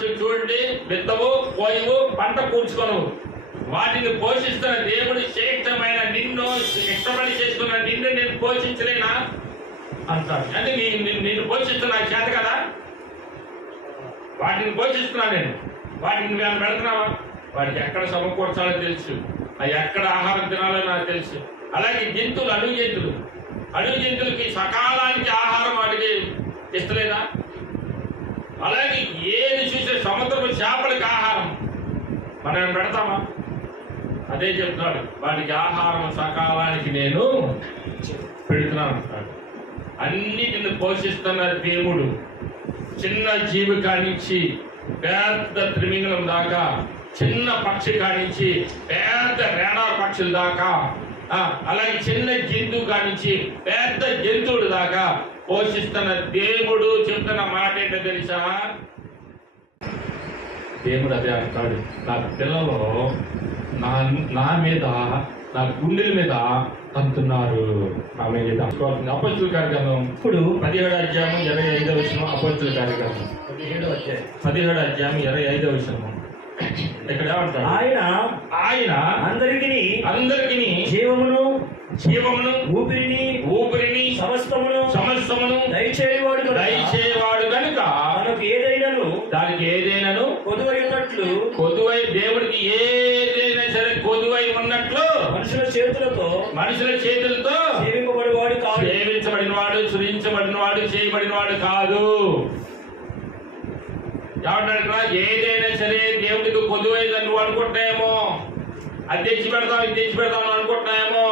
పక్షులు చూడండి, విత్తవు, పోయవు, పంట కూర్చుకొనవు, వాటిని పోషిస్తున్న దేవుడు శ్రేష్టమైన నిన్ను ఇష్టపడి చేసుకున్న నిన్ను నేను పోషించలేనా అంటాడు. అంటే నిన్ను పోషిస్తున్నా చేత కదా, వాటిని పోషిస్తున్నా నేను, వాటిని మేము పెడుతున్నావా? వాటికి ఎక్కడ సమకూర్చాలో తెలుసు, అవి ఎక్కడ ఆహారం తినాలో నాకు తెలుసు. అలాగే జంతువులు, అడవి జంతువులకి సకాలానికి ఆహారం వాటికి ఇస్తలేదా? అలాగే ఏది చూసే సముద్రపు చేపలకి ఆహారం మనం పెడతామా? అదే చెప్తున్నాడు, వాటికి ఆహారం సకాలానికి నేను పెడుతున్నాను అంటాడు. అన్నిటిని పోషిస్తున్న దేవుడు చిన్న జీవి కానించి పెద్ద త్రిమింగళం దాకా, చిన్న పక్షి కానించి పెద్ద రేడార్ పక్షుల దాకా, అలాగే చిన్న జంతువు కానించి పెద్ద జంతువుల దాకా పోషిస్తున్న దేవుడు చెప్తున్న మాట ఏంటో తెలుసా? దేవుడు అదే అంటాడు, నా పిల్లలు నా మీద, నా గుండెల మీద తంతున్నారు. అపోస్తుల కార్యక్రమం ఇప్పుడు 17వ అధ్యాయం 25వ వచనం. అపోస్తుల కార్యక్రమం 17వ అధ్యాయం 25వ వచనం. ఇక్కడ ఏమంటాడు? ఆయన అందరికీ జీవమును ఊపిరిని సమస్తమును దయచేవాడు కనుక దానికి ఏదైనాను కొదువై దేవుడికి ఏదైనా సరే కొదువై ఉన్నట్లు మనుషుల చేతులతో సేవించబడినవాడు, సృజించబడినవాడు, చేయబడినవాడు కాదు. ఏమంటాడు? ఏదైనా సరే దేవుడికి కొదువైందని నువ్వు అనుకుంటాయేమో, అది తెచ్చి పెడతాం అనుకుంటున్నాయేమో.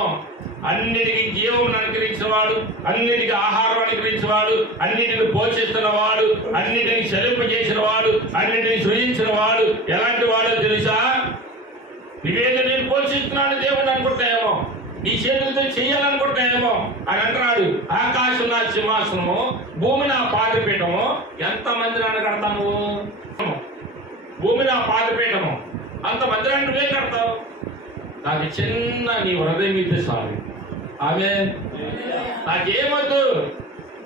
అన్నిటికీ జీవం అనుగ్రహించినవాడు, అన్నిటికీ ఆహారం అనుగ్రహించినవాడు, అన్నిటిని పోషిస్తున్నవాడు, అన్నిటిని చెలింపజేసిన వాడు, అన్నిటిని సృజించిన వాడు ఎలాంటి వాడో తెలుసా? నువ్వేదో నేను పోషిస్తున్నాను దేవుడు అనుకుంటాయేమో, ఈ చేతులతో చెయ్యాలనుకుంటాయేమో అని అంటున్నాడు. ఆకాశం నా సింహాసనము, భూమి నా పాదపీఠము. ఎంతమంది నాన్న కడతాను? భూమి నా పాదపీఠము, అంత మందిరాన్ని నువ్వే కడతావు. నాకు చిన్న నీ హృదయం ఇస్తే చాలు. ఆమె నాకేమొద్దు,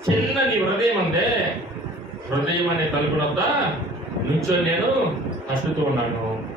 చిన్న నీ హృదయం అందే. హృదయం అనే తలుపునొద్ద నుంచొని నేను కష్టతో ఉన్నాను.